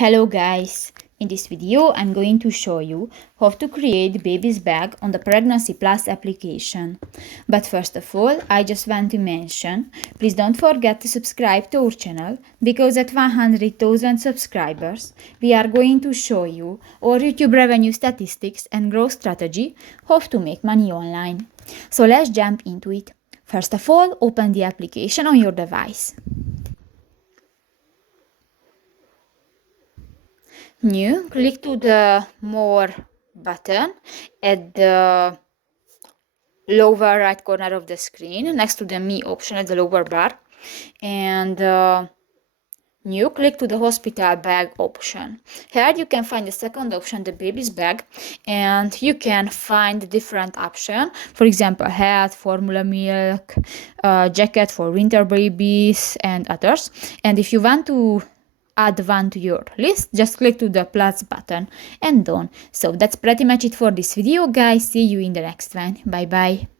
Hello guys! In this video I'm going to show you how to create baby's bag on the Pregnancy Plus application. But first of all, I just want to mention, please don't forget to subscribe to our channel, because at 100,000 subscribers we are going to show you our YouTube revenue statistics and growth strategy, how to make money online. So let's jump into it. First of all, open the application on your device. New, click to the More button at the lower right corner of the screen next to the Me option at the lower bar, and new, click to the Hospital Bag option. Here you can find the second option, the baby's bag, and you can find different options, for example hat, formula milk, jacket for winter babies and others. And if you want to add one to your list, just click to the plus button and done. So that's pretty much it for this video guys. See you in the next one. Bye bye.